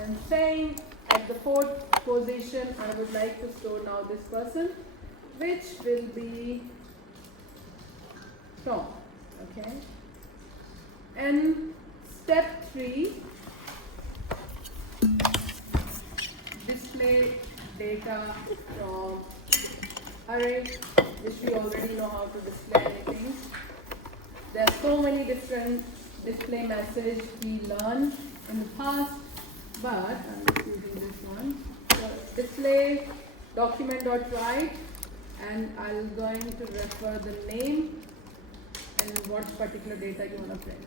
I'm saying at the 4th position I would like to store now this person, which will be Tom. Okay. And step 3, display data from array, which we already know how to display anything. There are so many different display messages we learned in the past, but I'm just using this one. So display document.write, and I'm going to refer the name and what particular data you want to print.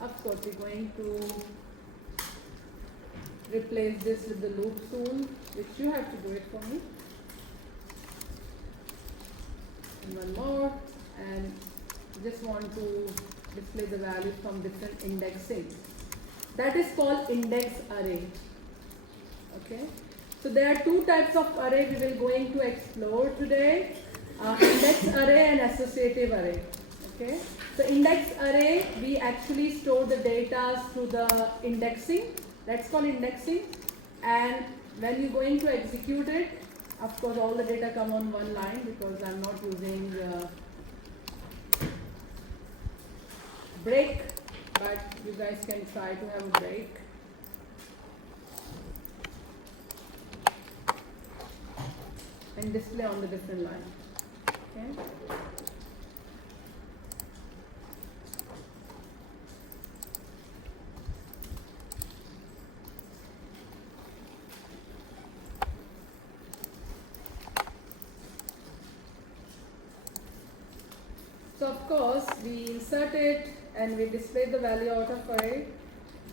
Of course, we're going to replace this with the loop soon, which you have to do it for me. And one more, and just want to display the values from different indexing. That is called index array. Okay. So there are 2 types of array we will going to explore today: index array and associative array. Okay. So index array, we actually store the data through the indexing. That's called indexing. And when you're going to execute it, of course, all the data come on one line because I'm not using break, but you guys can try to have a break. And display on the different line. Okay. So of course we insert it and we display the value out of array.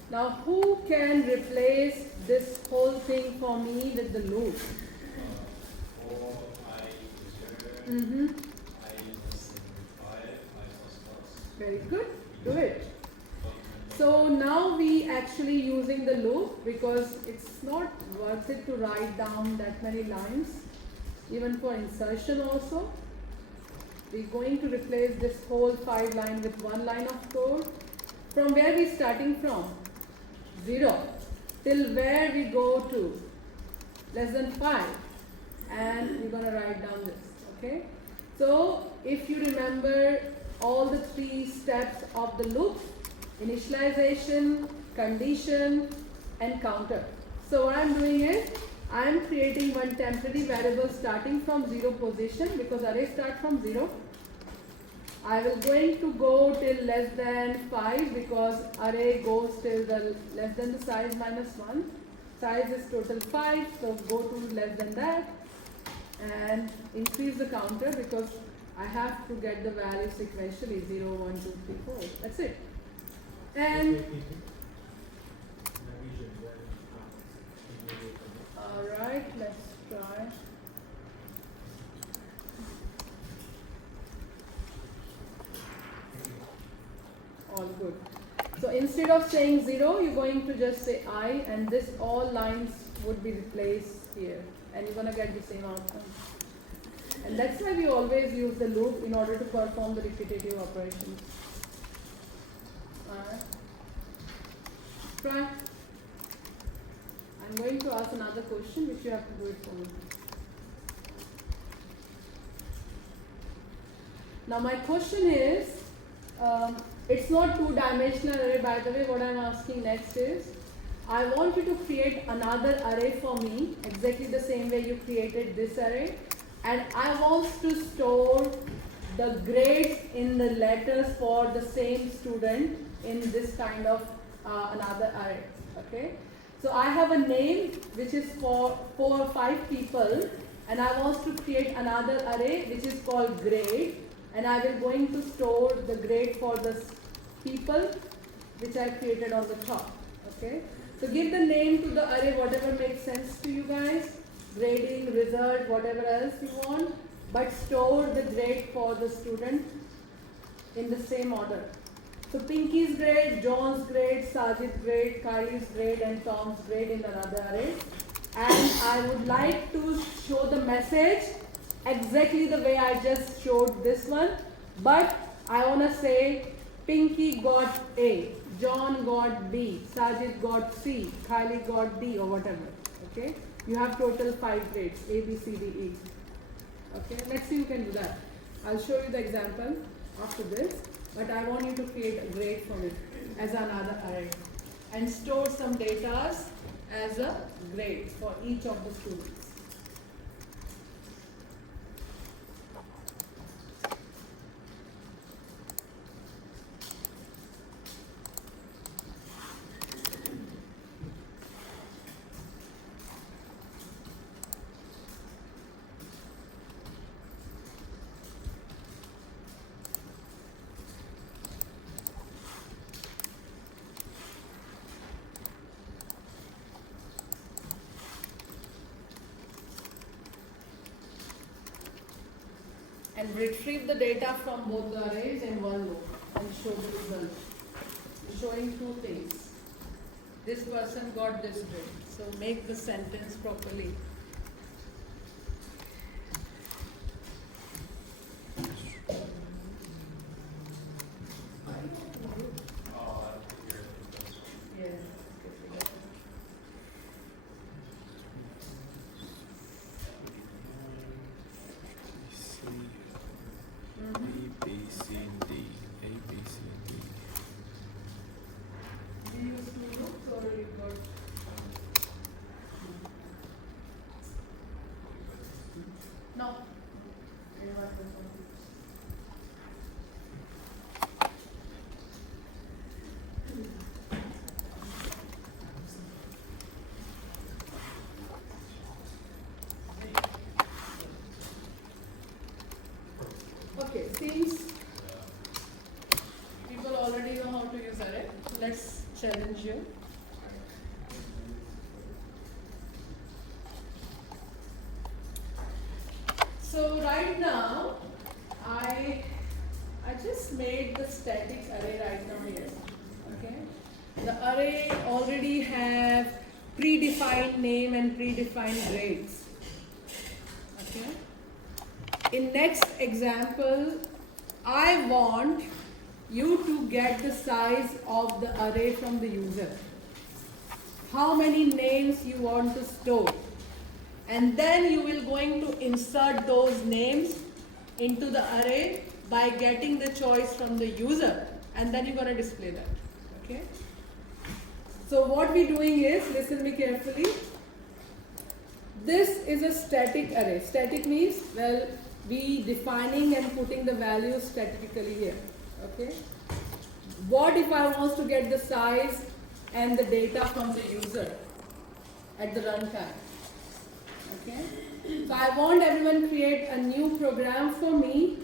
Now who can replace this whole thing for me with the loop? Very good. Do it. So now we actually using the loop because it's not worth it to write down that many lines, even for insertion also. We're going to replace this whole 5 line with 1 line of code. From where we starting from? 0 till where we go to? Less than 5. And we're going to write down this. Okay. So if you remember all the 3 steps of the loop: initialization, condition, and counter. So what I'm doing is I am creating one temporary variable starting from 0 position because array start from 0. I will going to go till less than 5 because array goes till the less than the size minus 1. Size is total 5, so go to less than that and increase the counter because I have to get the value sequentially 0, 1, 2, 3, 4. That's it. And alright, let's try. All good. So instead of saying 0, you're going to just say I, and this all lines would be replaced here, and you're going to get the same outcome. And that's why we always use the loop in order to perform the repetitive operations. Alright. Try. I'm going to ask another question which you have to do it for me. Now my question is, it's not 2-dimensional array, by the way. What I'm asking next is, I want you to create another array for me, exactly the same way you created this array, and I want to store the grades in the letters for the same student in this kind of another array. Okay. So I have a name which is for 4 or 5 people, and I want to create another array which is called grade, and I will going to store the grade for the people which I created on the top. Okay. So give the name to the array whatever makes sense to you guys, grading, result, whatever else you want, but store the grade for the student in the same order. So Pinky's grade, John's grade, Sajid's grade, Kylie's grade, and Tom's grade in another array. And I would like to show the message exactly the way I just showed this one, but I want to say Pinky got A, John got B, Sajid got C, Khali got D, or whatever. Okay, you have total 5 grades, A, B, C, D, E. Okay, let's see who can do that. I'll show you the example after this, but I want you to create a grade from it as another array and store some data as a grade for each of the students. And retrieve the data from both the arrays in one loop and show the result. Showing two things. This person got this grade. So make the sentence properly. No. Okay, seems people already know how to use array. Let's challenge you. So right now, I just made the static array right now here. Okay, the array already have predefined name and predefined grades. Okay. In next example, I want you to get the size of the array from the user. How many names you want to store. And then you will going to insert those names into the array by getting the choice from the user. And then you're going to display that. Okay. So what we're doing is, listen me carefully. This is a static array. Static means, well, we defining and putting the values statically here. Okay. What if I want to get the size and the data from the user at the runtime? Okay. So I want everyone create a new program for me.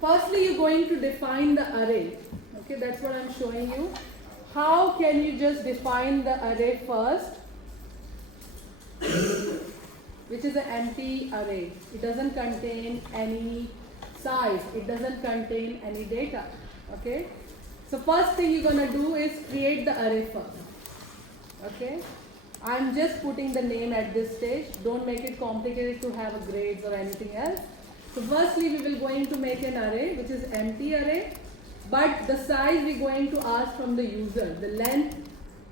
Firstly, you're going to define the array. Okay, that's what I'm showing you. How can you just define the array first? Which is an empty array. It doesn't contain any size. It doesn't contain any data. Okay. So first thing you're going to do is create the array first. Okay. I'm just putting the name at this stage. Don't make it complicated to have a grades or anything else. So firstly, we will going to make an array which is empty array, but the size we're going to ask from the user, the length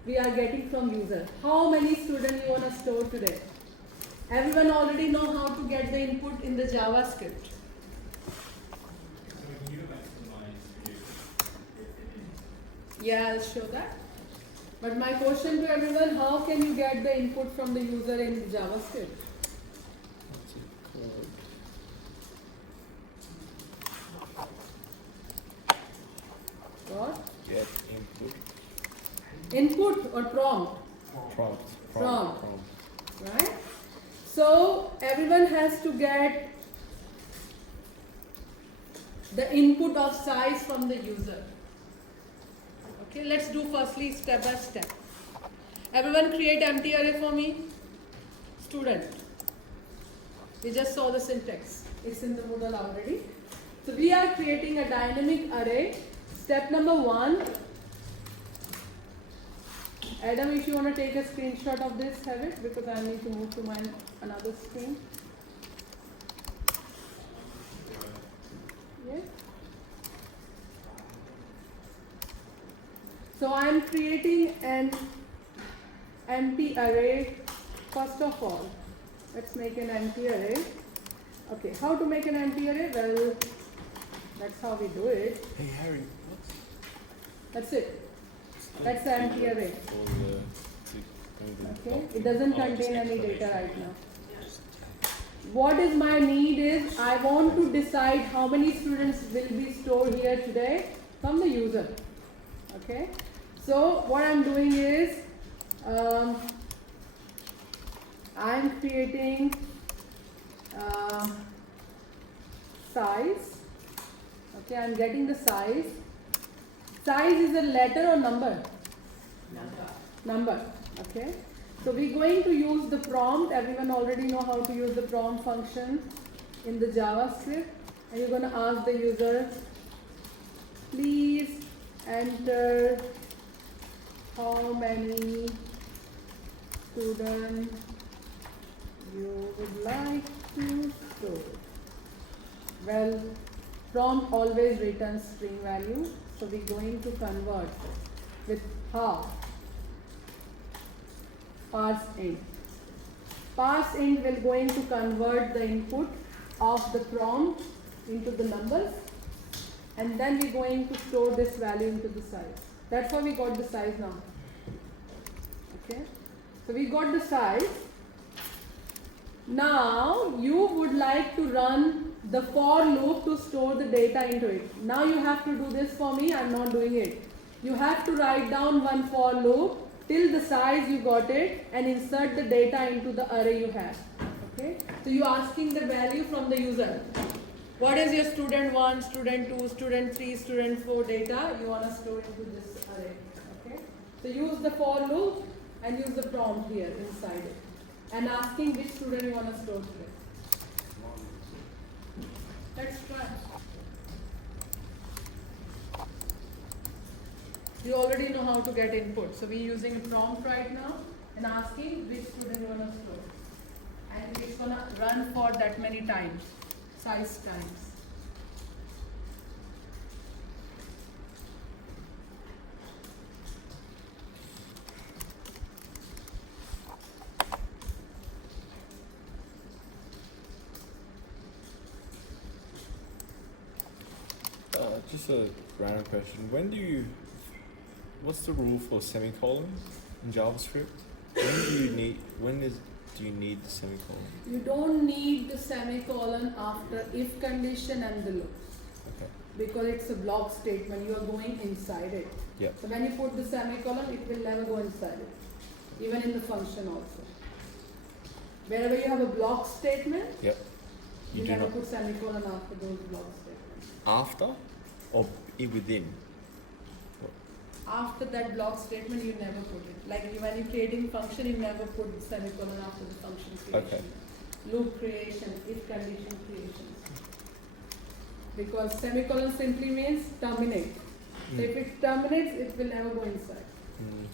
we are getting from user. How many students you want to store today? Everyone already know how to get the input in the JavaScript. Yeah, I'll show that. But my question to everyone, how can you get the input from the user in JavaScript? What? Get input. Input or prompt? Prompt. Right? So everyone has to get the input of size from the user. Okay, let's do firstly step by step. Everyone create empty array for me. Student. We just saw the syntax. It's in the Moodle already. So we are creating a dynamic array Step number 1. Adam, if you want to take a screenshot of this, have it, because I need to move to my another screen. Yeah. So I am creating an empty array. First of all, let's make an empty array. Okay, how to make an empty array? Well, that's how we do it. Hey Harry, That's it. That's the empty array. Okay, it Oh, doesn't contain any data right now. What is my need is, I want to decide how many students will be stored here today from the user. Okay, so what I'm doing is, I'm creating size. Okay, I'm getting the size. Size is a letter or number? Number. Okay. So we're going to use the prompt. Everyone already know how to use the prompt function in the JavaScript. And you're going to ask the user, please enter how many students you would like to store. Well, prompt always returns string value, so we're going to convert with how? ParseInt. ParseInt will going to convert the input of the prompt into the numbers, and then we're going to store this value into the size. That's how we got the size now. Okay, so we got the size. Now you would like to run the for loop to store the data into it. Now you have to do this for me. I'm not doing it. You have to write down one for loop till the size you got it and insert the data into the array you have. Okay, so you're asking the value from the user. What is your student 1, student 2, student 3, student 4 data you want to store into this array. Okay, so use the for loop and use the prompt here inside it, and asking which student you want to store today. Let's try. You already know how to get input, so we're using a prompt right now and asking which student you want to store, and it's going to run for that many times, size times. Just a random question. What's the rule for semicolons in JavaScript? Do you need the semicolon? You don't need the semicolon after if condition and the loop. Okay. Because it's a block statement, you are going inside it. Yeah. So when you put the semicolon, it will never go inside it, even in the function also. Wherever you have a block statement, Yep. you never put semicolon after those block statements. After or within? After that block statement, you never put it. Like when you're creating function, you never put semicolon after the function creation. Okay. Loop creation, if condition creation. Because semicolon simply means terminate. So if it terminates, it will never go inside. Okay.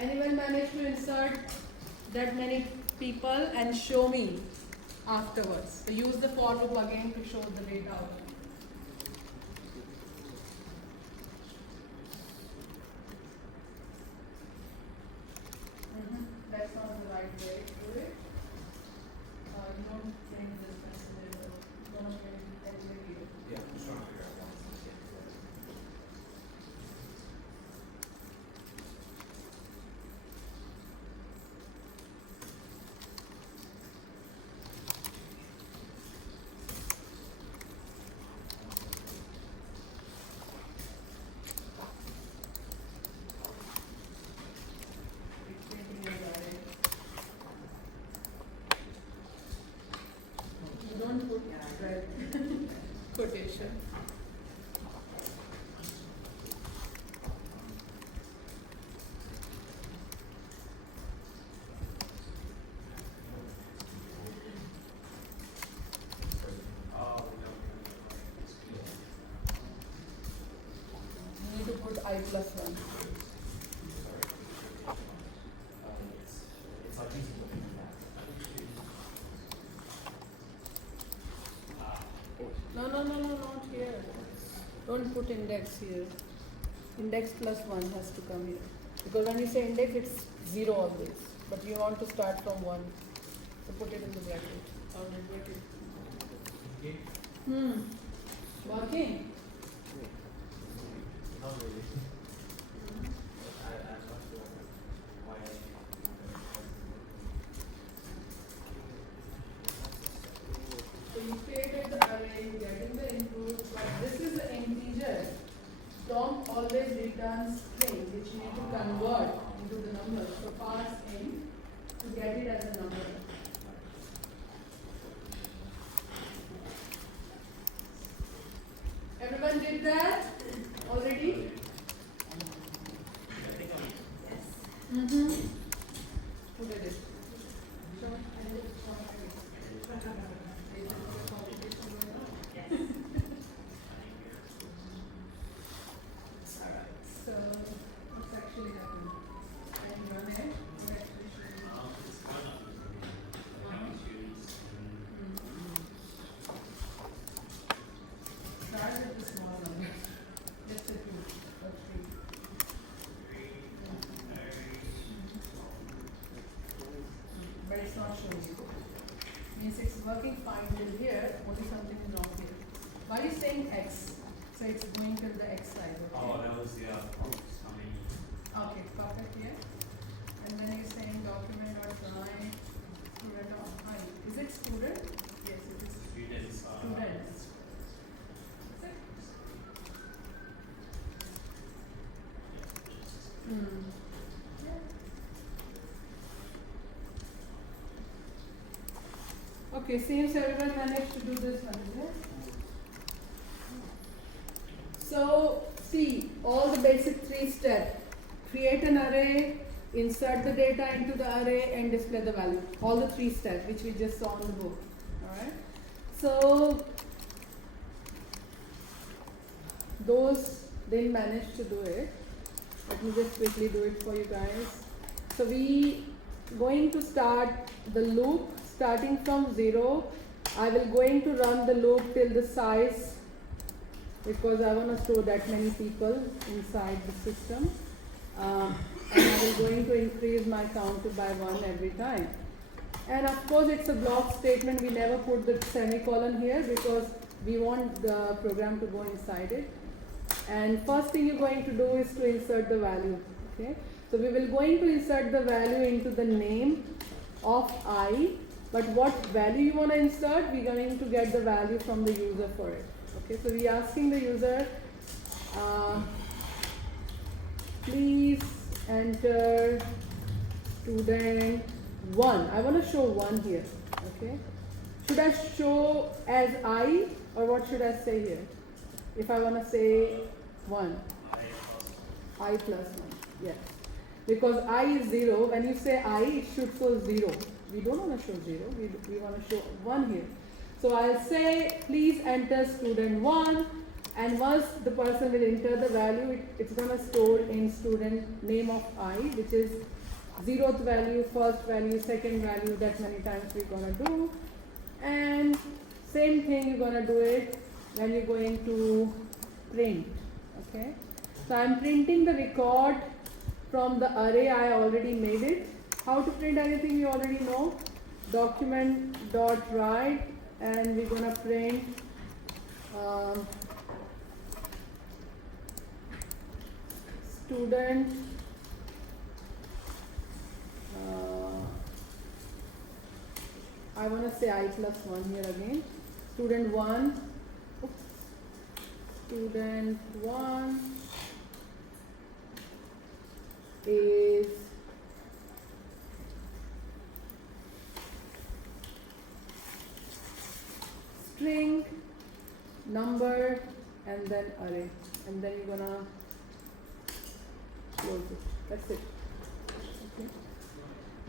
Anyone managed to insert that many people and show me afterwards? So use the for loop again to show the data out. That's not the right way to do it. You don't change this message. You don't change it. Yeah, I'm just trying to figure out one. plus 1. No, not here. Don't put index here. Index plus 1 has to come here. Because when you say index, it's 0 always. But you want to start from 1. So put it in the bracket. Working? Not really. I'm not sure why So you created the array, you getting the input, but this is the integer. Don't always return string, which you need to convert into the number. So parse in to get it as a number. Everyone did that already? Yes. Mm-hmm. Who did it? Alright, so what's actually happening? Can you run it? What actually should we do? Start with the small number. Let's say 2 or 3. But it's not showing you. Means it's working fine till here, only something is wrong here. Why are you saying x? So it's going till the x side. Okay? Oh, that was the prompts coming. Okay, perfect here. And then you're saying document dot write student dot I. Is it student? Yes, it is Students. students. Is it? Yeah. Okay, seems everyone managed to do this one, is it? So, see, all the basic 3 steps. Create an array, insert the data into the array, and display the value. All the 3 steps, which we just saw in the book. Alright? So, those didn't manage to do it. Let me just quickly do it for you guys. So, we going to start the loop starting from 0. I will going to run the loop till the size, because I want to store that many people inside the system. And I will going to increase my counter by 1 every time. And of course it's a block statement. We never put the semicolon here because we want the program to go inside it. And first thing you're going to do is to insert the value. Okay. So we will going to insert the value into the name of I. But what value you want to insert, we're going to get the value from the user for it. Okay, so we're asking the user, please enter student 1. I want to show 1 here. Okay, should I show as I, or what should I say here? If I want to say 1, I plus 1, yes. Because I is 0, when you say I, it should show 0. We don't want to show 0, we want to show 1 here. So I'll say, please enter student 1, and once the person will enter the value, it's going to store in student name of I, which is 0th value, first value, second value, that many times we're going to do. And same thing you're going to do it when you're going to print. Okay. So I'm printing the record from the array. I already made it. How to print anything you already know. Document dot write, and we're gonna print student I wanna say I plus 1 here again. Student 1. Oops. Student 1 is string, number, and then array, and then you're gonna close it. That's it. Okay.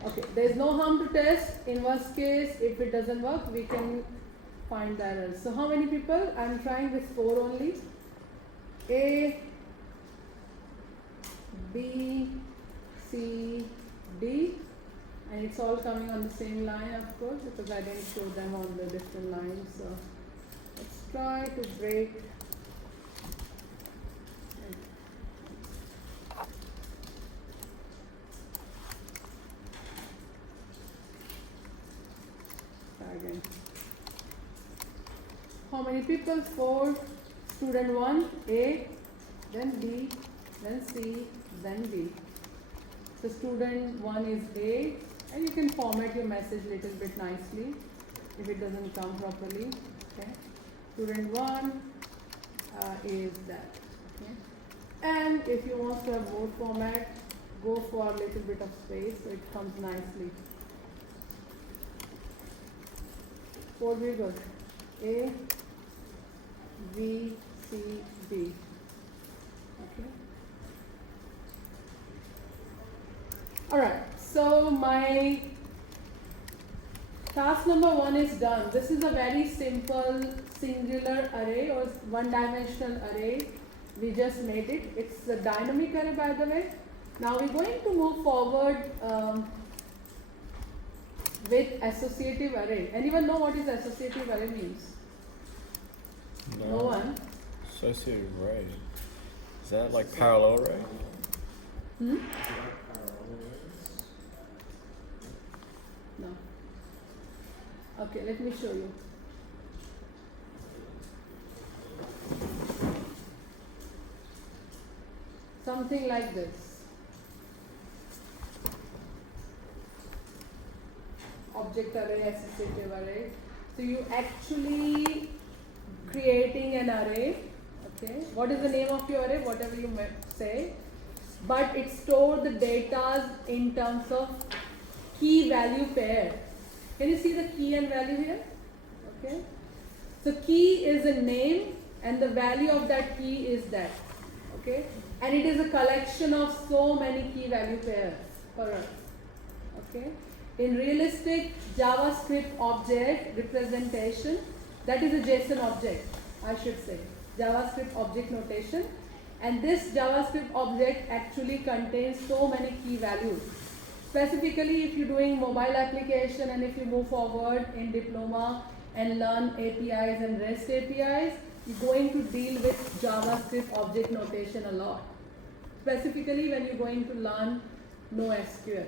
Okay. There's no harm to test. In worst case, if it doesn't work, we can find the errors. So how many people? I'm trying with 4 only. A, B, C, D, and it's all coming on the same line, of course, because I didn't show them on the different lines. So let's try to break. Try again. How many people? 4. Student 1, A, then B, then C, then D. So student 1 is A, and you can format your message a little bit nicely if it doesn't come properly. Okay. Student 1 is that. Okay. And if you want to have more format, go for a little bit of space so it comes nicely. 4 virgule A, B, C, D. Okay. Alright, so my task number 1 is done. This is a very simple singular array or one-dimensional array. We just made it. It's a dynamic array, by the way. Now we're going to move forward with associative array. Anyone know what is associative array means? No one. Associative array. Is that like parallel array? Hmm? No. Okay, let me show you. Something like this. Object array, associative array. So you actually creating an array. Okay. What is the name of your array? Whatever you may say. But it stores the data in terms of key value pair. Can you see the key and value here? Okay. So key is a name and the value of that key is that. Okay. And it is a collection of so many key value pairs for us. Okay. In realistic JavaScript object representation, that is a JSON object, I should say. JavaScript object notation. And this JavaScript object actually contains so many key values. Specifically, if you're doing mobile application and if you move forward in diploma and learn APIs and REST APIs, you're going to deal with JavaScript object notation a lot. Specifically when you're going to learn NoSQL.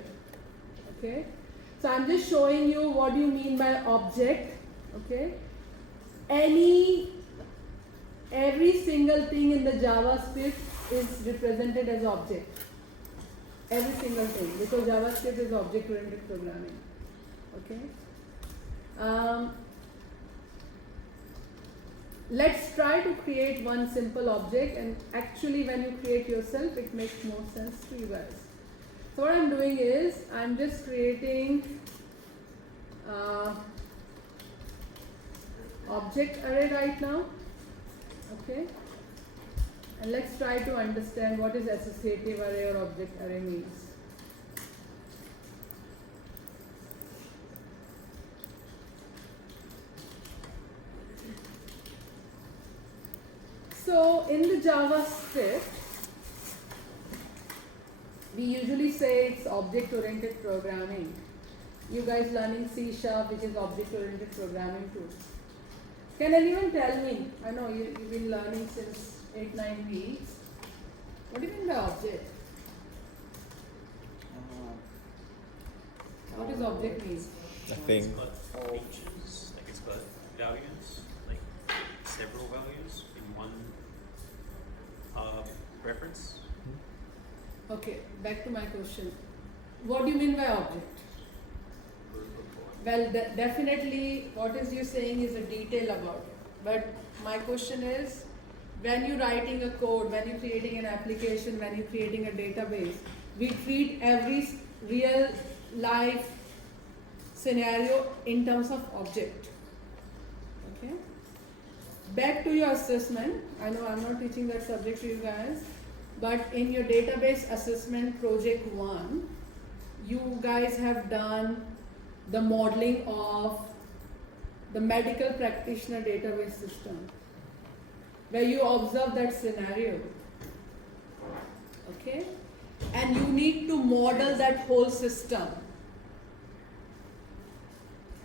Okay? So I'm just showing you what do you mean by object. Okay? Every single thing in the JavaScript is represented as object. Every single thing, because JavaScript is object-oriented programming. Okay. Let's try to create one simple object, and actually, when you create yourself, it makes more sense to you guys. So what I'm doing is I'm just creating object array right now. Okay. And let's try to understand what is associative array or object array means. So in the JavaScript, we usually say it's object-oriented programming. You guys learning C#, which is object-oriented programming too. Can anyone tell me, I know you've been learning since 8-9 weeks, what do you mean by object? What does object mean? A thing. It's got features, like it's got values, like several values in one reference. Okay, back to my question. What do you mean by object? Well, definitely what is you saying is a detail about it. But my question is, when you're writing a code, when you're creating an application, when you're creating a database, we treat every real life scenario in terms of object. Okay? Back to your assessment. I know I'm not teaching that subject to you guys, but in your database assessment project 1, you guys have done the modeling of the medical practitioner database system, where you observe that scenario. Okay? and you need to model that whole system.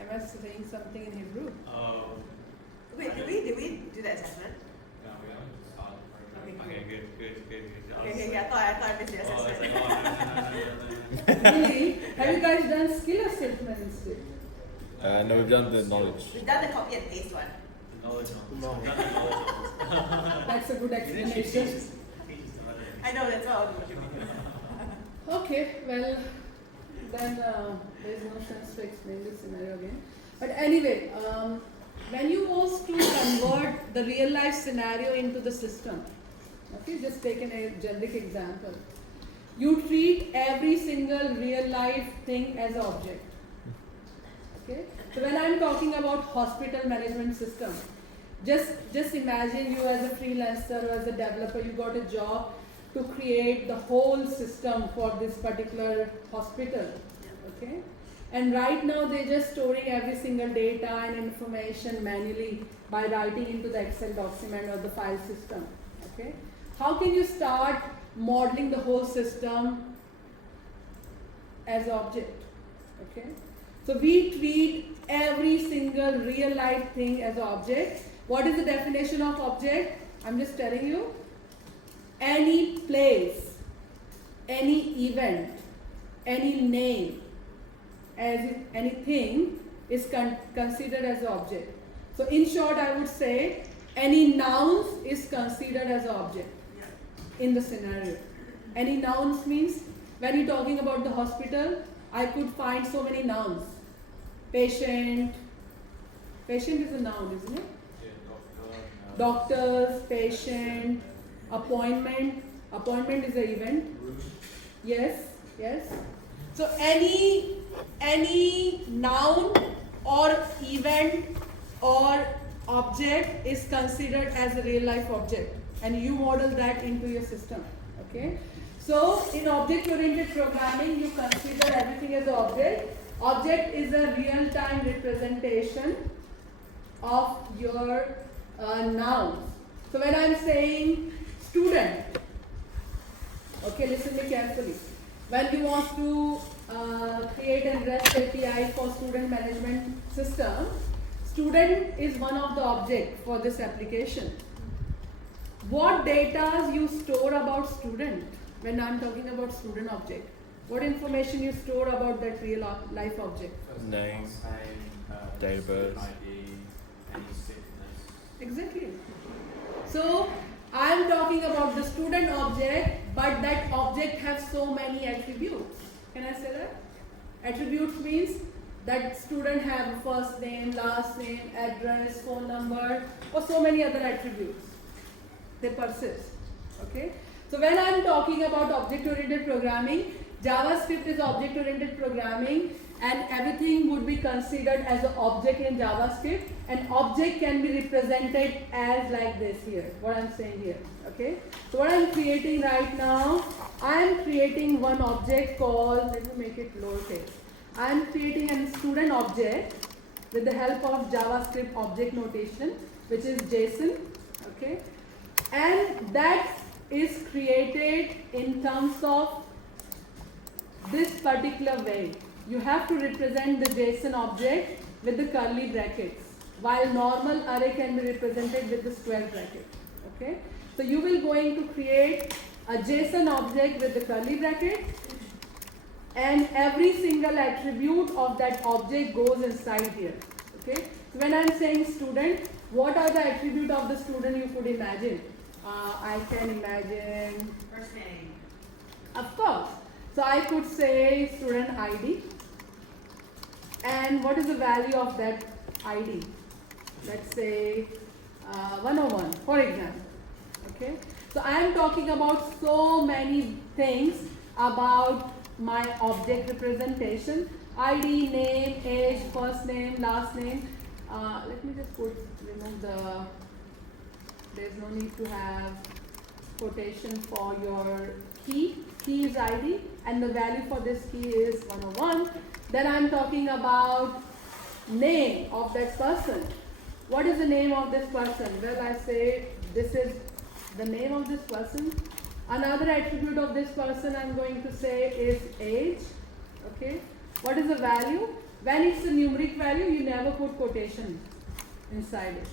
Am I saying something in Hebrew? Wait, did we do that assessment? No, we haven't started the program. Okay, Okay, good. Okay, I thought I missed the Oh, I was assessment. like, no. Really? Have you guys done skill assessment instead? No, we've done the knowledge. We've done the copy and paste one. The knowledge ones. Not the knowledge ones. That's a good explanation. I know, that's what I was looking Okay, well, then there's no sense to explain this scenario again. But anyway, when you want to convert the real life scenario into the system, okay, just take a generic example. You treat every single real life thing as an object. Okay? So when I'm talking about hospital management system, just imagine you as a freelancer or as a developer, you got a job to create the whole system for this particular hospital. Okay? And right now they're just storing every single data and information manually by writing into the Excel document or the file system. Okay? How can you start modeling the whole system as an object? Okay? So we treat every single real life thing as an object. What is the definition of object? I'm just telling you. Any place, any event, any name, as anything is considered as an object. So in short, I would say any nouns is considered as an object in the scenario. Any nouns means when you're talking about the hospital, I could find so many nouns. Patient is a noun, isn't it? Yeah, Doctors, patient, appointment is an event. Yes. So any noun or event or object is considered as a real life object, and you model that into your system. Okay. So in object oriented programming, you consider everything as an object. Object is a real time representation of your nouns. So when I'm saying student, okay, listen me carefully. When you want to create a REST API for student management system, student is one of the objects for this application. What data you store about student when I'm talking about student object? What information you store about that real life object? Name, date of birth. any sickness. Exactly. So I am talking about the student object, but that object has so many attributes. Can I say that? Attributes means that student have a first name, last name, address, phone number, or so many other attributes. They persist. Okay. So when I am talking about object-oriented programming, JavaScript is object-oriented programming, and everything would be considered as an object in JavaScript. An object can be represented as like this here, what I'm saying here. Okay. So what I'm creating right now, I am creating one object called, let me make it lowercase. I am creating a student object with the help of JavaScript object notation, which is JSON. Okay. And that is created in terms of this particular way. You have to represent the JSON object with the curly brackets, while normal array can be represented with the square bracket. Okay? So you will going to create a JSON object with the curly bracket, and every single attribute of that object goes inside here. Okay? So when I am saying student, what are the attributes of the student you could imagine? I can imagine First name. Of course. So I could say student ID. And what is the value of that ID? Let's say 101, for example. Okay. So I am talking about so many things about my object representation. ID, name, age, first name, last name. Let me just remove the, there's no need to have quotation for your key. Key is ID, and the value for this key is 101. Then I'm talking about name of that person. What is the name of this person? Well, I say this is the name of this person, Another attribute of this person I'm going to say is age. Okay. What is the value? When it's a numeric value, you never put quotation inside it.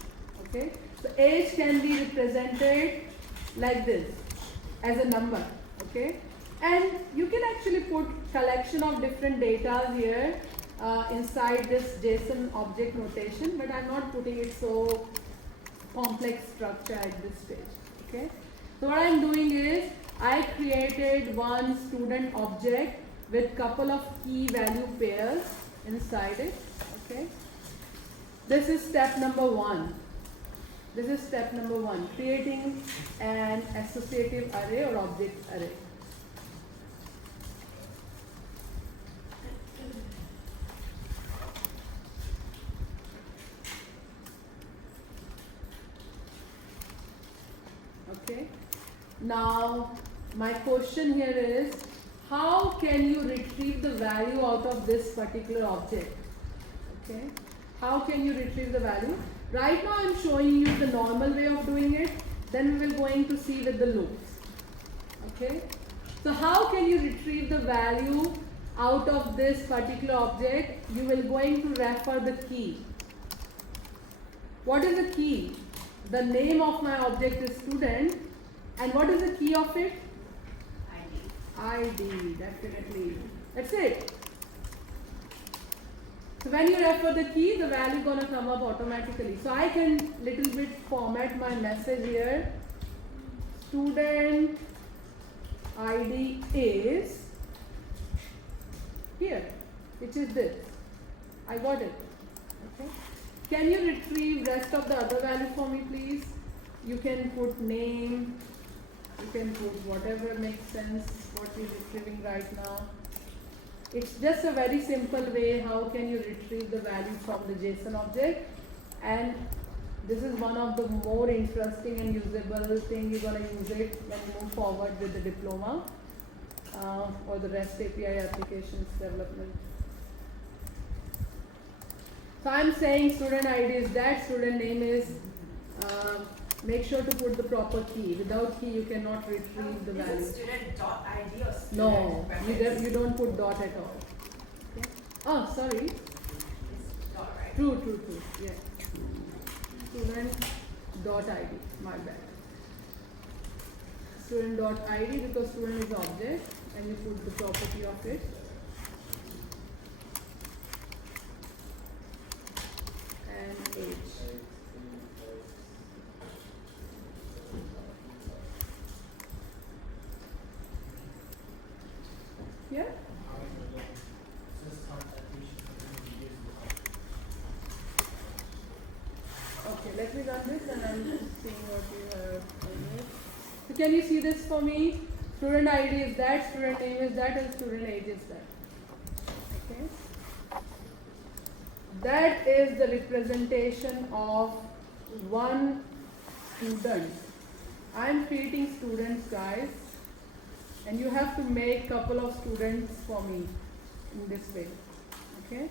Okay. So age can be represented like this as a number. Okay. And you can actually put collection of different data here inside this JSON object notation, but I'm not putting it so complex structure at this stage. Okay. So what I'm doing is I created one student object with couple of key value pairs inside it. Okay. This is step number 1. This is step number 1, creating an associative array or object array. Okay. Now, my question here is, how can you retrieve the value out of this particular object? Okay. How can you retrieve the value? Right now, I'm showing you the normal way of doing it. Then we will going to see with the loops. Okay. So, how can you retrieve the value out of this particular object? You will going to refer the key. What is the key? The name of my object is student, and what is the key of it? ID, definitely. That's it. So when you refer the key, the value gonna come up automatically. So I can little bit format my message here. Student ID is here, which is this. I got it. Okay. Can you retrieve rest of the other value for me, please? You can put name, you can put whatever makes sense, what you're retrieving right now. It's just a very simple way how can you retrieve the value from the JSON object, and this is one of the more interesting and usable thing you're going to use it when you move forward with the diploma or the REST API applications development. So I'm saying student ID is that, student name is, make sure to put the proper key. Without key you cannot retrieve the value. Is it student dot ID or student No, brackets? you don't put dot at all. Okay. Oh, sorry. It's dot, right? True. Yeah. Student dot ID. My bad. Student dot ID because student is object and you put the property of it. And age. Yeah? Okay, let me run this and I'm seeing what you have on here. So can you see this for me? Student ID is that, student name is that, and student age is that. Okay. That is the representation of one student. I am creating students, guys, and you have to make couple of students for me in this way. Okay.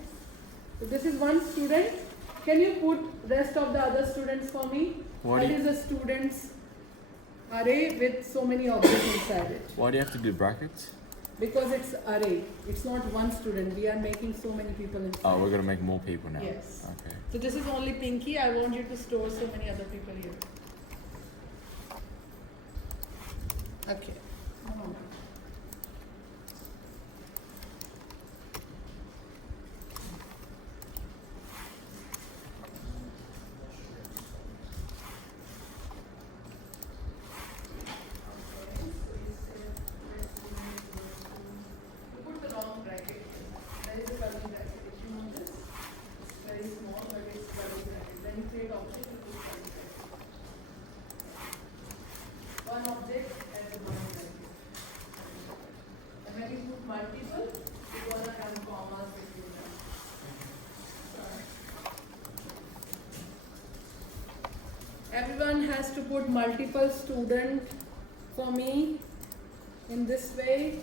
So this is one student. Can you put rest of the other students for me? That is a students array with so many objects inside it. Why do you have to do brackets? Because it's array. It's not one student. We are making so many people inside. Oh, we're gonna make more people now. Yes. Okay. So this is only Pinky. I want you to store so many other people here. Okay. Everyone has to put multiple student for me in this way,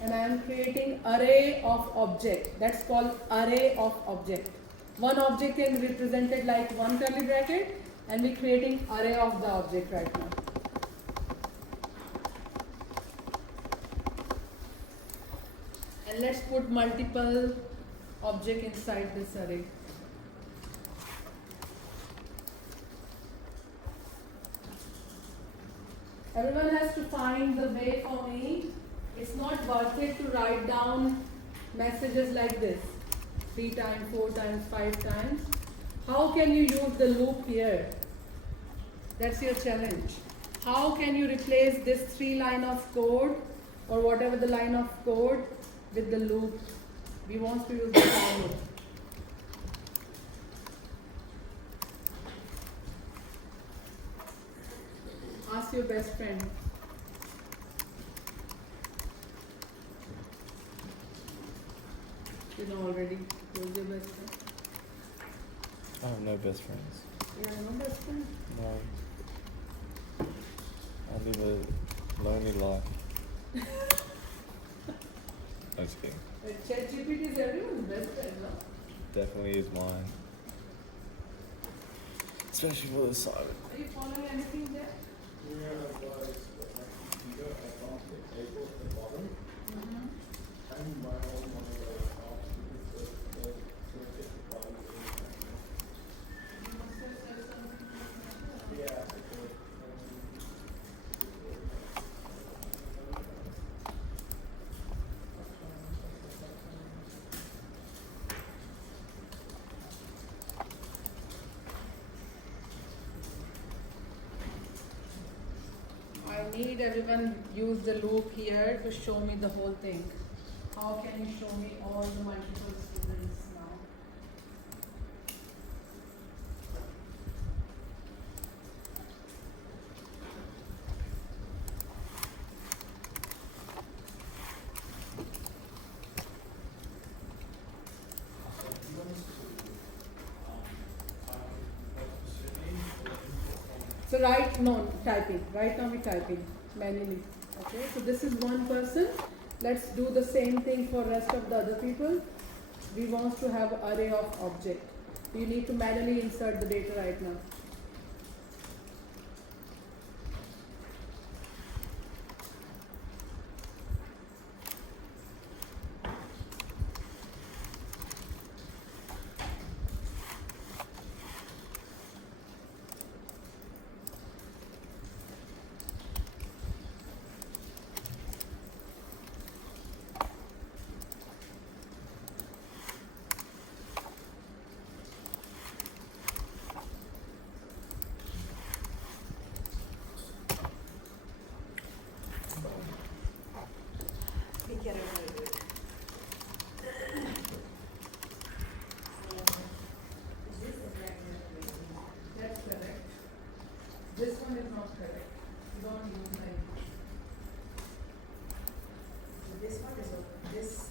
and I am creating array of object. That's called array of object. One object can be represented like one curly bracket, and we're creating array of the object right now. And let's put multiple object inside this array. Everyone has to find the way for me. It's not worth it to write down messages like this 3 times, 4 times, 5 times. How can you use the loop here? That's your challenge. How can you replace this 3 line of code or whatever the line of code with the loop? We want to use the for loop. Ask your best friend. You know already. Who's your best friend? I have no best friends. You have no best friend? No. I live a lonely life. I'm just kidding. ChatGPT is everyone's best friend, no? Definitely is mine. Especially for the silent. Are you following anything there? I need everyone use the loop here to show me the whole thing. How can you show me all the multiple students now? So typing. Right now we're typing manually. Okay, so this is one person. Let's do the same thing for rest of the other people. We want to have array of object. You need to manually insert the data right now. That's correct. This one is not correct. You don't use like This one is also not correct.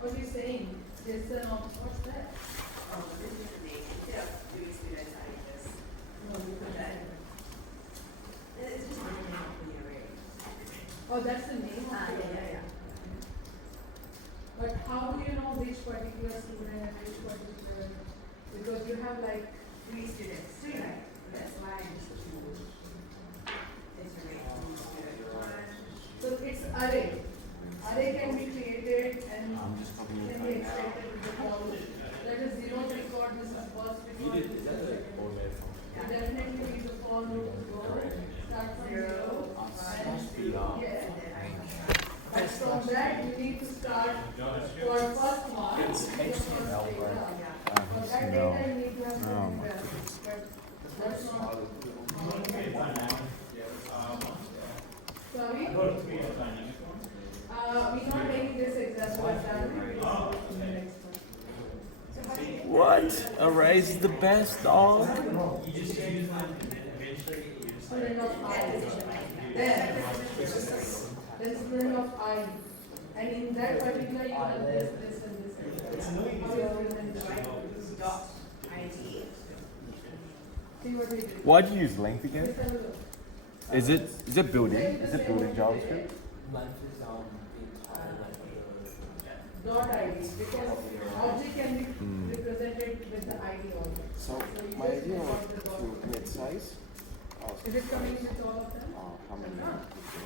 what are you saying? This what's that? Oh, this is the name. Yeah, three students adding this. No, you put that. It's just the name of the array. Oh, that's the name of the array. But how do you know which particular student, which particular, because you have like, Three students. Three, right? That's why I just two. It's array. so it's array. Array can be created and can be extracted with the for loop. That is zero record, this is first record, this is second. You definitely need the for loop to go, start from zero, and yeah. But from that you need to start for first one, get first data. For that data you need to have something else. But that's not. Sorry? We're not taking this example as that. We'll go to the next one. What? Arrays is the best, dog. Student of I. There is student of I. And in that particular you have this and this. How you present it? Dot ID. See what we did. Why'd you use length again? Let's have a look. Is it building? Is it building JavaScript? Length is the entire length of the Dot ID, because object can be represented with the ID also. So my idea was to create size. Is it coming with all of them? How many people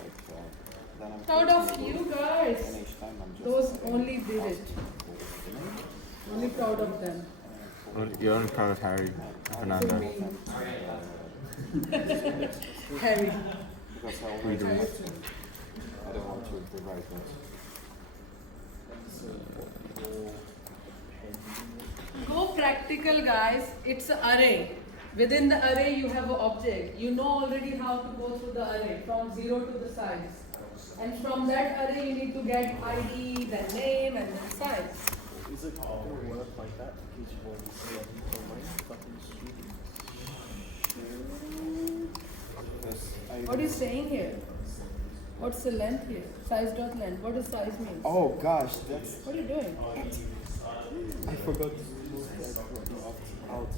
like that? Then I'm Proud of you and guys. each time I'm just Those only did it. Only proud of them. You're only proud of Harry, So Fernando. mean. Harry. Because I already I don't want to divide them. Go practical, guys. It's an array. Within the array, you have an object. You know already how to go through the array from 0 to the size. And from that array, you need to get ID, then name, and then size. Is it all going to work like that? Because you've already said fucking students. What are you saying here? What's the length here? Size dot length. What does size mean? Oh gosh, that's. What are you doing? I forgot to move that button out.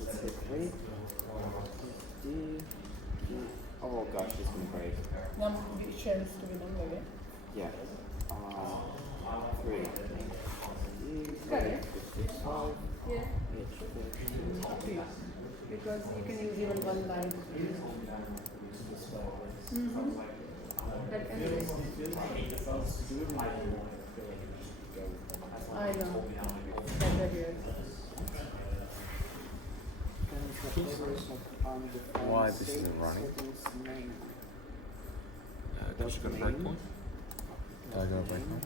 Let's hit wait. Oh gosh, it's gonna break. Shells to be number, Yeah. 3. Correct. 55. Yeah. Because you can use even one line. But anyway. I know. Better here. Why this isn't running? Because you've got a breakpoint? Did I go breakpoint?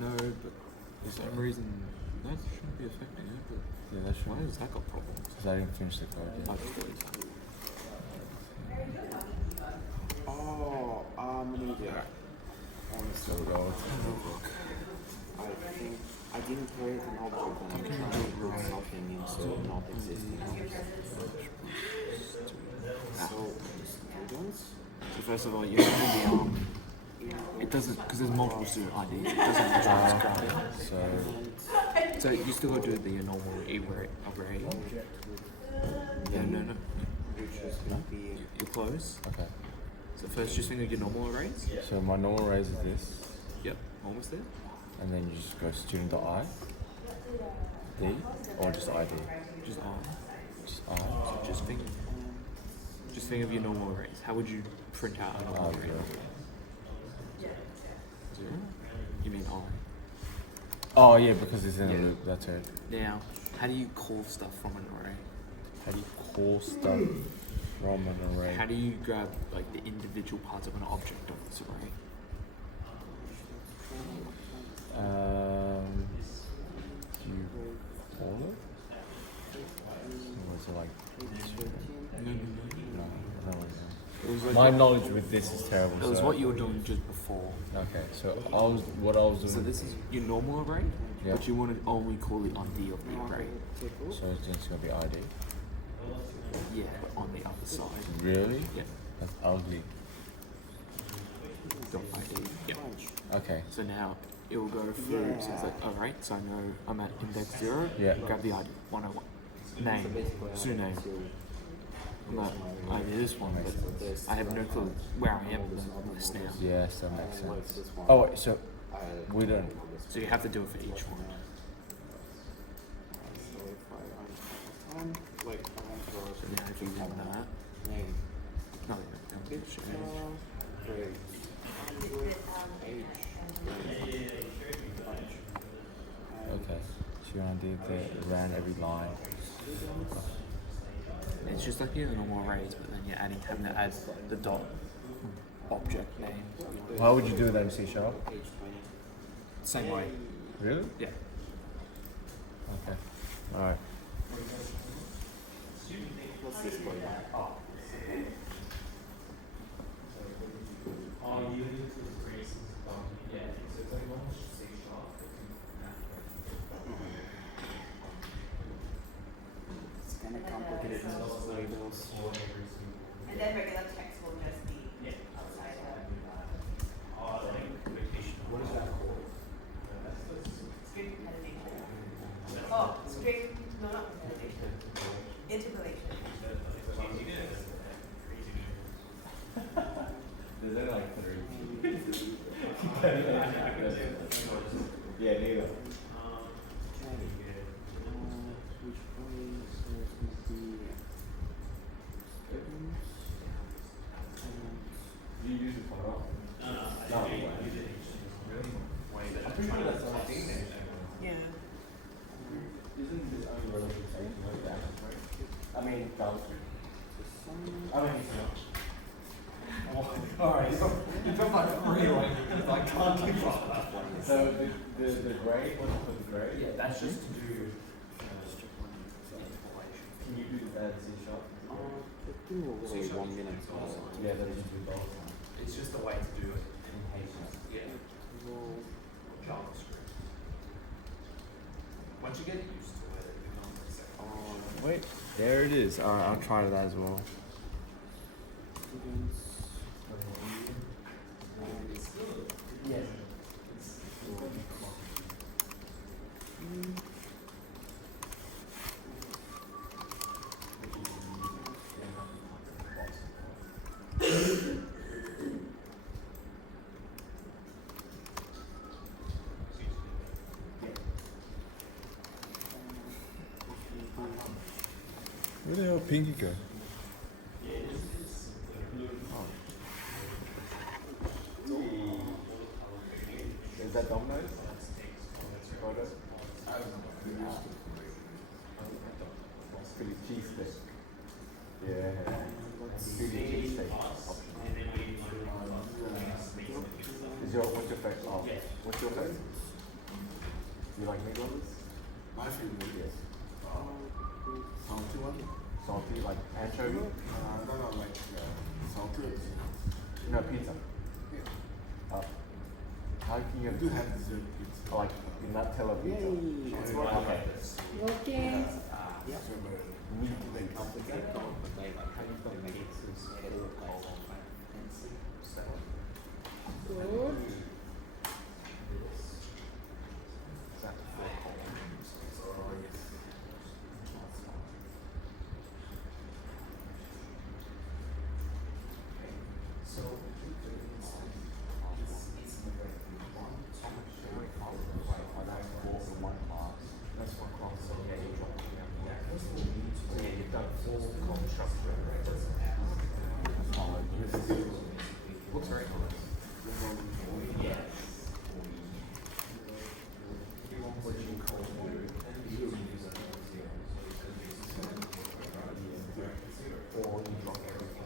No, but for some reason that shouldn't be affecting it. But Yeah, that should. why has that got problems? Because I didn't finish the code yet. I just did. Oh, I'm an idiot. So we go. I think I didn't create an object and I'm trying to put something into not existing object. So, students? So first of all, you have the it doesn't, because there's multiple student IDs. It doesn't describe. So you still got to do the normal array. Yeah, no. Which is going to be. You're close. Okay. So first, just think of your normal arrays. So my normal arrays is this, Yep, almost there. and then you just go student.I, D, or just ID. Just on. Just I. So just think of your normal arrays. How would you print out a normal array? 0? You mean I? Oh yeah, because it's in Yeah. a loop. That's it. Now, how do you call stuff from an array? How do you call stuff from an array? How do you grab like the individual parts of an object of this array? Do you call it? Or is it like? No. No. It was like My knowledge with this is terrible. it was so- what you were doing just before. Okay, so what I was doing. So this is your normal array, Yeah. but you want to only call the ID of the array. So it's just gonna be ID. Yeah, but on the other side. Really? Yeah. That's ugly. Dot ID. Yep. Okay. So now it will go through. So it's like, all right. So I know I'm at index 0. Yeah. Grab the ID 101. Name. Surname. I'm at ID this one, but I have no clue where I am in the list now. Yes, that makes sense. Oh wait, so we don't. So you have to do it for each one. Like, I want So now if you have that, name. no, you don't give a shit. Grade. Okay. So you want to do the ran every line. It's just like your normal arrays, but then you're having to add the dot object name. How would you do that in C#? Same way. Really? Yeah. Okay. All right. What's this one? It's kind of complicated labels. And then regular text will just be outside of. What is that called? String concatenation. Oh, string, no, not concatenation. Interpolation. There's only like 3. Yeah, neither. Which one is going to be students? I don't think so. Oh, alright, you took like 3 away because I can't keep up. So the grade, what's for the grade? Yeah, that's just to do. Can you do that C sharp? Give me really 1 minute. Yeah, that's just do both. It's just the way to do it in Hades. Yeah. Or JavaScript. Once you get used to it, it becomes like second. Wait, there it is. Alright, I'll try that as well. Yeah. Where the hell Pinky go? Is that Domino's? Photo? Philly cheesesteak. Yeah. Philly cheesesteak option. What's your favorite? Oh, what's your favorite? Do you like McDonald's? My favorite, Yes. salty one. Salty, like anchovy? No, like salty. No, pizza. Yeah. How can you I have do have dessert pizza. like Nutella pizza? It's working. Okay. Working. Strawberry. They complicate God, but they make it all cold fancy. So Good. that's 4 columns. Oh, yes. So That's one class. So yeah, you've done full construction. Looks very nice. Yeah. What do you call it? Or you drop everything.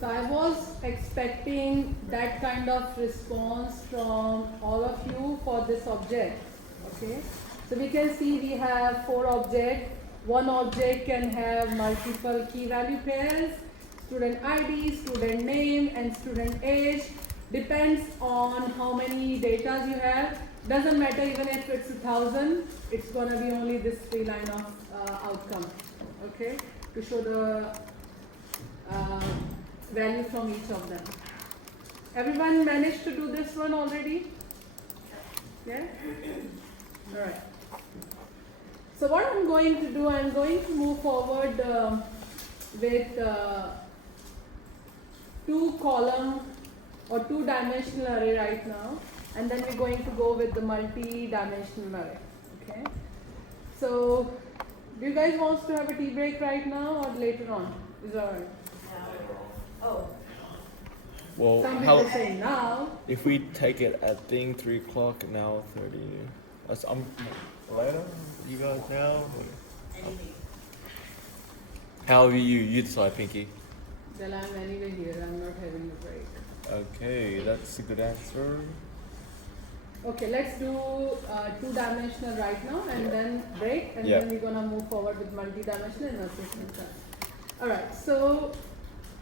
So I was expecting that kind of response from all of you for this object. Okay. So we can see we have 4 objects. One object can have multiple key value pairs, student ID, student name, and student age. Depends on how many data you have. Doesn't matter even if it's 1,000, it's gonna be only this 3 line of outcome. Okay, to show the value from each of them. Everyone managed to do this one already? Yeah? Alright. So what I'm going to do, I'm going to move forward with 2 column or 2 dimensional array right now, and then we're going to go with the multi-dimensional array. Okay? So do you guys want to have a tea break right now or later on? Is that alright? Oh. Well, Some people say now. if we take it at thing 3 o'clock, now 30. That's later. You guys now. Anything. However you decide, Pinky. Well, I'm anyway here. I'm not having a break. Okay, that's a good answer. Okay, let's do two-dimensional right now and then break, and Yeah. then we're gonna move forward with multi-dimensional and assessment time. All right, so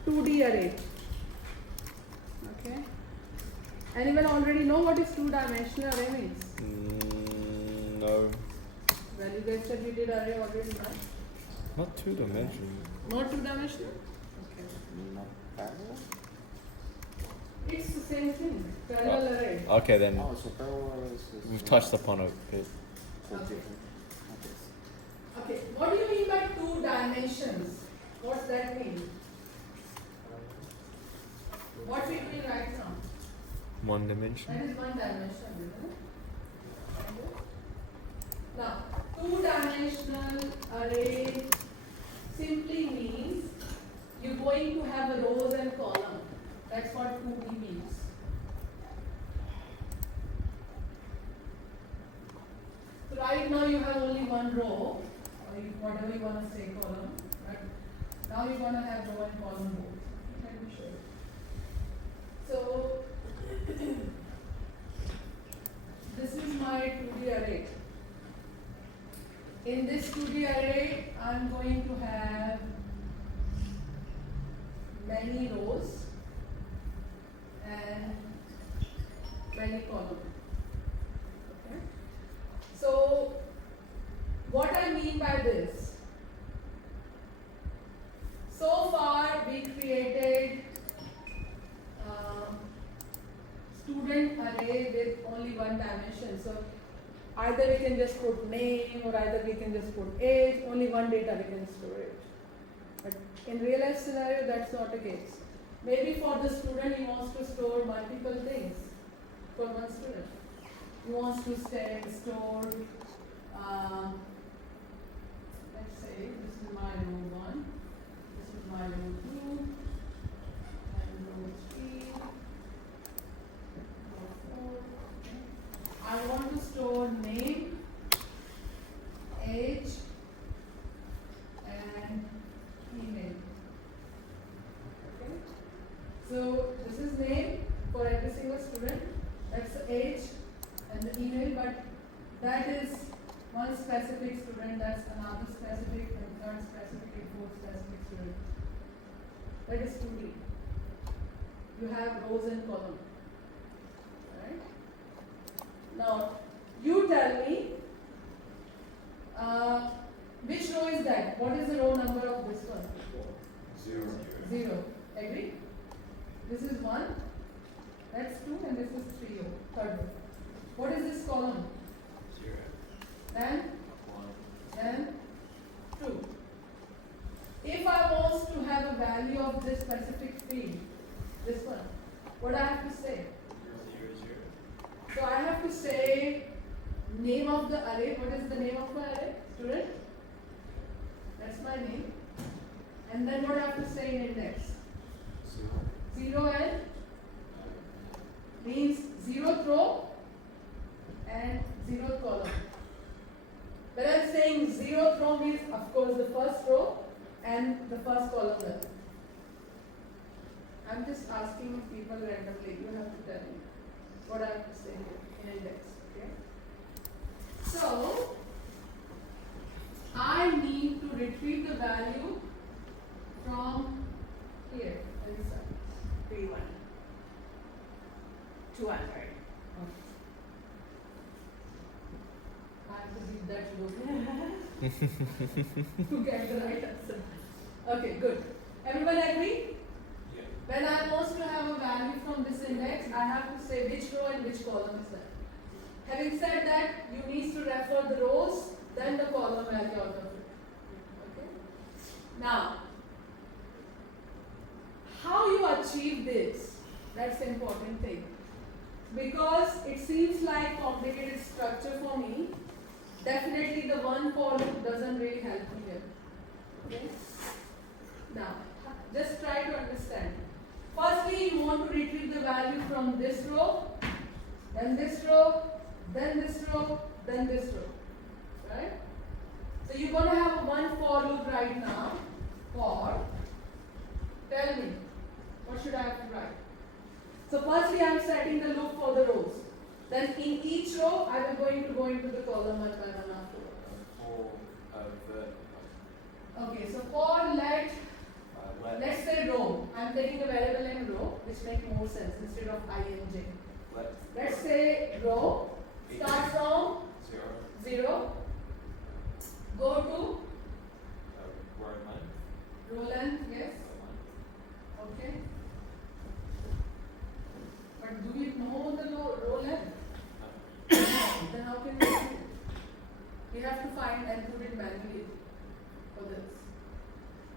2D array. Okay. Anyone already know what is two-dimensional array means? No, Well, you guys said you did array already, right? not two-dimensional. Not two-dimensional? Okay. Not parallel? It's the same thing. Parallel array. Okay, then Oh, so parallel is we've touched upon it a bit. Okay. Okay, what do you mean by two dimensions? What's that mean? What we doing right now? One dimension. That is one dimension, isn't it? Now, two-dimensional array simply means you're going to have a rows and column. That's what 2D means. So right now you have only one row, or whatever you want to say, column. Right? Now you're going to have row and column both. Let me show you. So this is my 2D array. In this 2D array, I'm going to have many rows and many columns. Okay? So, what I mean by this, so far we created student array with only one dimension. So, either we can just put name or either we can just put age, only one data we can store it. But in real life scenario, that's not the case. Maybe for the student, he wants to store multiple things for one student. He wants to store, let's say, this is my row 1, this is my row 2, and row 3, row 4. I want to store name, age, and email. Okay? So this is name for every single student. That's the age and the email, but that is one specific student, that's another specific, and third specific, and fourth specific student. That is 2D. You have rows and columns. Right? Now, you tell me which row is that? What is the row number of this one? 0. 0. Agree? This is 1, that's 2, and this is 3, third row. What is this column? 0. Then 2. If I want to have a value of this specific field, this one, what I have to say? 0, 0. So I have to say name of the array. What is the name of my array? Student? That's my name. And then what I have to say in index? 0 and means 0th row and 0th column. When I'm saying 0th row means of course the first row and the first column there. I'm just asking people randomly. You have to tell me what I have to say here in index. Okay? So I need to retrieve the value from here. Let me start. 3, 1. 200. I have to read that book to get the right answer. Okay, good. Everyone agree? Yeah. When I want to have a value from this index, I have to say which row and which column is that. Having said that, you need to refer the rows, then the column value out of it. Okay? Now, how you achieve this? That's the important thing. Because it seems like complicated structure for me, definitely the one for loop doesn't really help me here. Okay? Now, just try to understand. Firstly, you want to retrieve the value from this row, then this row, then this row, then this row. Right? So you're going to have a one for loop right now for Tell me, what should I have to write? So firstly, I am setting the loop for the rows. Then in each row, I will going to go into the column one by one afterwards. Okay, so for let's say row. I am taking a variable in row, which makes more sense instead of ing. Let's say row. Start from 0. Go to row length. Yes. Okay. But do we know the row length? Then how can we do it? We have to find and put it manually for this.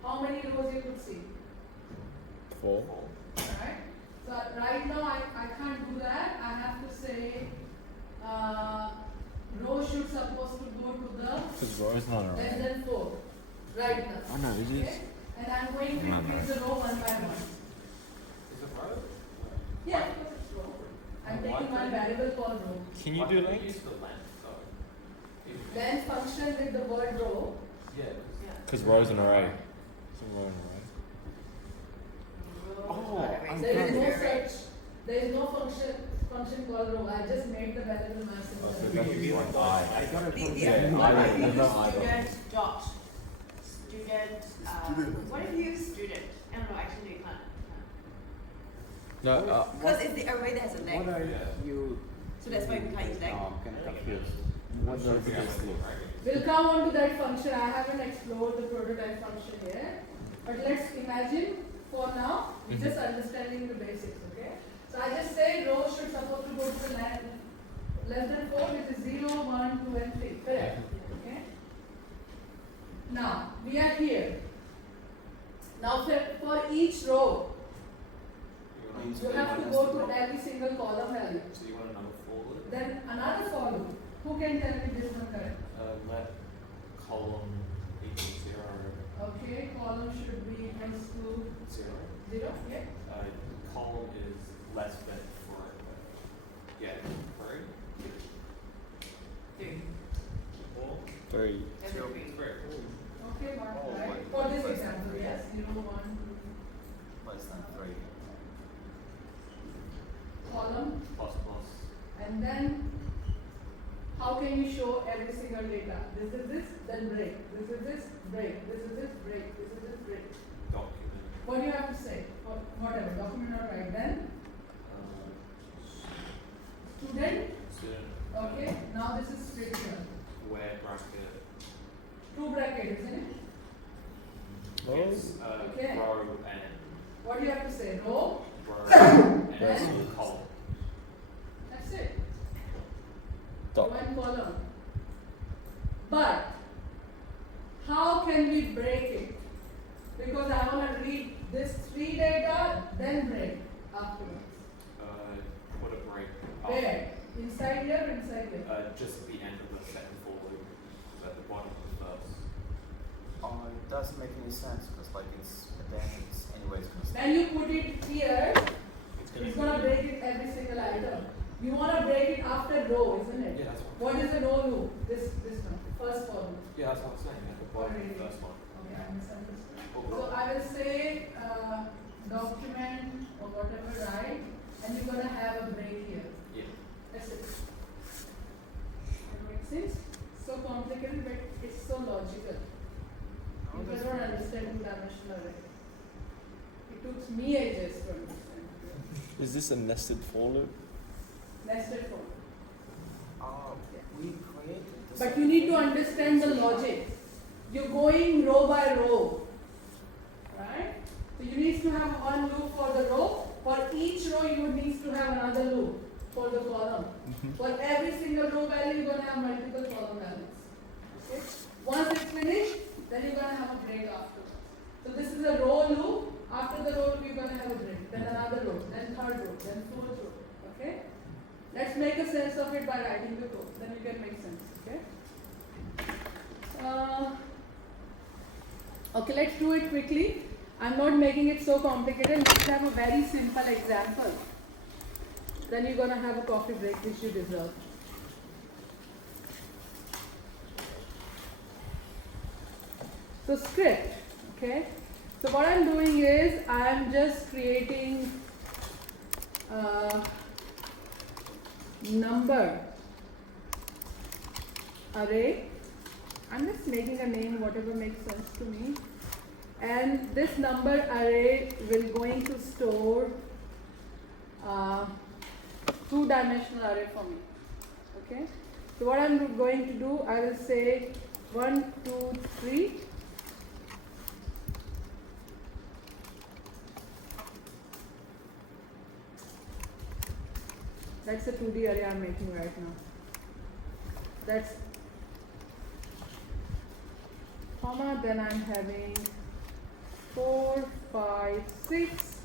How many rows you could see? 4. Right? So right now I can't do that. I have to say row should supposed to go to the Because row is not less alright. than 4. Right now. Oh no, it is. Okay? And I'm going to increase the row one by one. Yeah, because it's row. I'm taking one variable called row. Can you do length? Then function with the word row. Because row is an array. It's a row and array. Oh, There is no such. There is no function called row. I just made the variable massive. So that would be like I. I got it from Yeah, What I if you don't use know. student dot? What if you use student? I don't know, actually you can't. No, Because it's the array that has a What leg. are you So that's why we can't use leg. kind of confused? What does this look? We'll come on to that function. I haven't explored the prototype function yet. But let's imagine for now, we're just understanding the basics, okay? So I just say row should supposed to go to the less than 4, which is 0, 1, 2, and 3. Correct? Okay? Now, we are here. Now for each row, you have to go to every single column value. So you want another folder? Then another for loop. Who can tell me this one correct? Let column equal 0. Okay, column should be equals to 0. 0, yeah? Column is less than for right? 3. 3. That's a 3. Okay, mark Oh, right. wait. For this example, yes, 0, 1, 2, Less than 3. column. Plus. And then, how can you show every single data? This is this, then break. This is this, break. This is this, break. This is this, break. Document. What do you have to say? Whatever, document or write. Then, student. Student. Okay, now this is scripture. Square bracket. 2 bracket, isn't it? It's Okay. row and What do you have to say? Row. and Then? column. That's it. Dot. One column. But how can we break it? Because I want to read this 3 data, then break afterwards. Put a break. Where? Inside here or inside here? Just at the end of the second for loop. So at the bottom of the first. It doesn't make any sense because like it's then it's anyways gonna When you put it here, it's going to break it every single item. You want to break it after row, isn't it? Yeah, that's what. What is the row loop? This one. First for loop. Yeah, that's what I'm saying. At the bottom of the first one. Okay, I misunderstood. So I will say document or whatever, right? And you're going to have a break here. Yeah. That's it. That makes sense? So complicated, but it's so logical. People don't understand two-dimensional array. It took me ages to understand. Is this a nested for loop? Nested form. we created this. But you need to understand the logic. You're going row by row. Right? So you need to have one loop for the row. For each row, you need to have another loop for the column. For every single row value, you're going to have multiple column values. Okay? Once it's finished, then you're going to have a break afterwards. So this is a row loop. After the row loop, you're going to have a break. Then another row. Then third row. Then fourth row. Okay? Let's make a sense of it by writing the code. Then you can make sense. Okay? Okay, let's do it quickly. I'm not making it so complicated. Let's have a very simple example. Then you're going to have a coffee break, which you deserve. So script, okay? So what I'm doing is I'm just creating a number array. I'm just making a name, whatever makes sense to me. And this number array will going to store two-dimensional array for me. Okay. So what I'm going to do, I will say 1, 2, 3. That's the 2D array I'm making right now. That's comma, then I'm having 4, 5, 6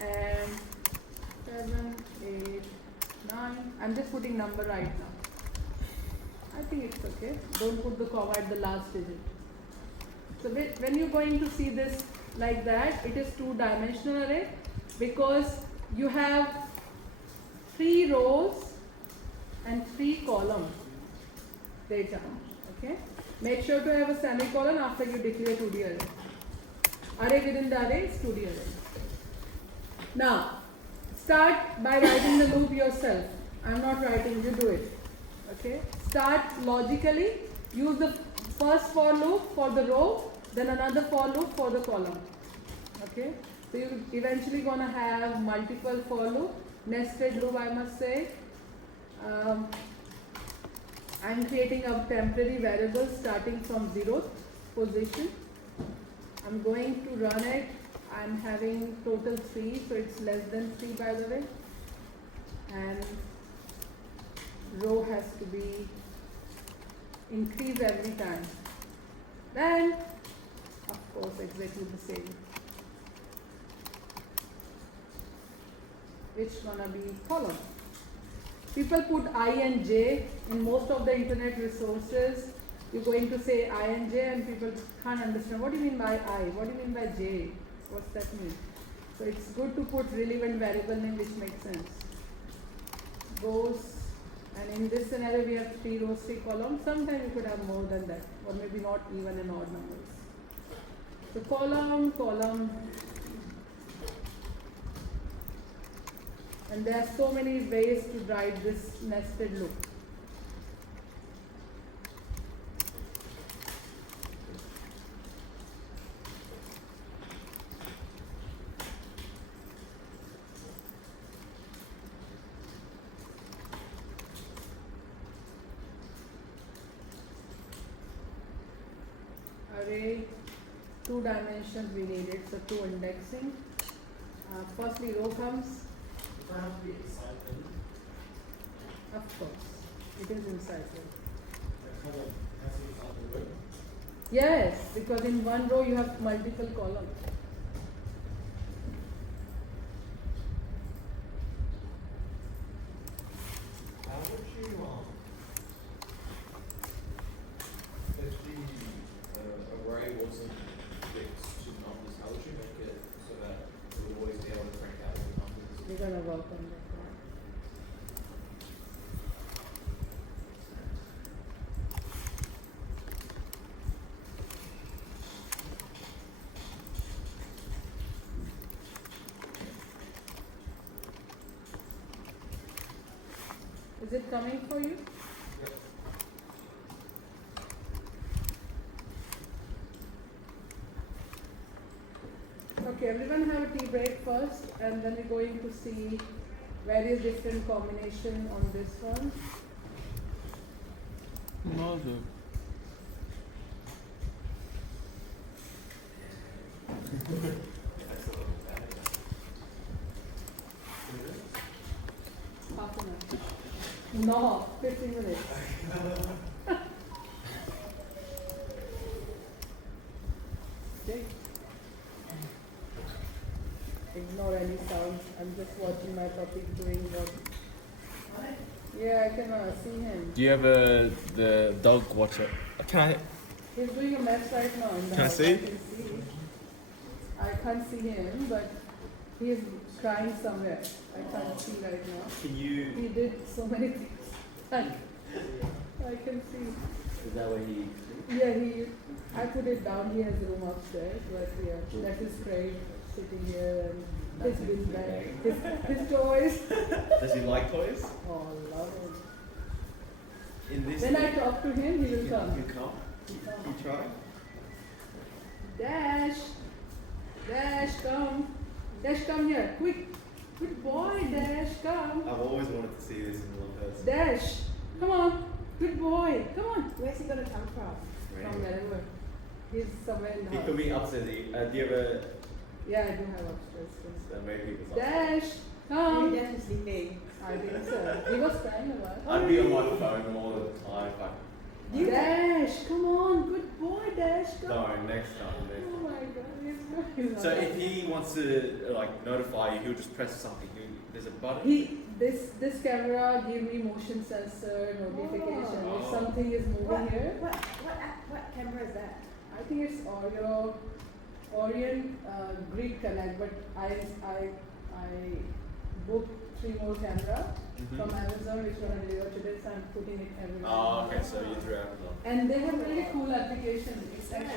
and 7, 8, 9. I'm just putting number right now. I think it's okay. Don't put the comma at the last digit. So when you're going to see this like that, it is two-dimensional array because you have 3 rows and 3 columns data. Okay. Make sure to have a semicolon after you declare 2D array. Array within the array is 2D array. Now, start by writing the loop yourself. I'm not writing, you do it. Okay. Start logically. Use the first for loop for the row, then another for loop for the column. Okay. So you're eventually going to have multiple for loop, nested loop I must say. I'm creating a temporary variable starting from 0th position. I'm going to run it. I'm having total 3, so it's less than 3 by the way. And row has to be increased every time. Then, of course, exactly the same. Which gonna be column. People put I and J in most of the internet resources. You're going to say I and J and people can't understand. What do you mean by I? What do you mean by J? What's that mean? So it's good to put relevant variable name which makes sense. Goes, and in this scenario we have 3 rows, 3 columns. Sometimes you could have more than that, or maybe not even and odd numbers. So column, column. And there are so many ways to write this nested loop. Array, 2 dimensions we need it, so 2 indexing. Firstly row comes. Of course, it is inside. Yes, because in one row you have multiple columns. How would you, if the array wasn't fixed to numbers, how would you make it so that it would always be able to break out the numbers? We're gonna work on that. Is it coming for you? Okay, everyone have a tea break first, and then we're going to see various different combination on this one. Mother. Half an hour. No, 15 minutes. Okay. Ignore any sounds. I'm just watching my puppy doing what. Yeah, I can see him. Do you have the dog watcher? Can I? He's doing a mess right now in the Can I house. see? I can see. I can't see him, but he's crying somewhere. I can't see right now. Can you? He did so many things. I can see. Is that where he sleeps? Yeah, I put it down. He has a room upstairs, but yeah, that's his crate sitting here and his big bag, his toys. Does he like toys? Oh, love it. In this When I talk to him, he will come. You come? You try? Dash, Dash, come. Dash, come here, quick. Good boy, Dash, come. I've always wanted to see this in real person. Dash, come on. Good boy, come on. Where's he gonna come from? From wherever. He's somewhere in the He house. could be upstairs. Do you ever? Yeah, I do have upstairs. Yes. Maybe he was upstairs. Dash, come. Maybe that's sleeping. I think so. He was crying a lot. I'd be on my phone all the time. If I, Dash, come on. Good boy, Dash, come no, on. next time. Next Oh time. my god, he's So if he wants to like notify you, he'll just press something. There's a button. This camera give me motion sensor notification. Oh. If something is moving here, What camera is that? I think it's Orient Grid Connect, but I booked 3 more camera from Amazon which gonna deliver today, so I'm putting it everywhere. Oh, okay. So you threw Amazon. And they have really cool application. It's actually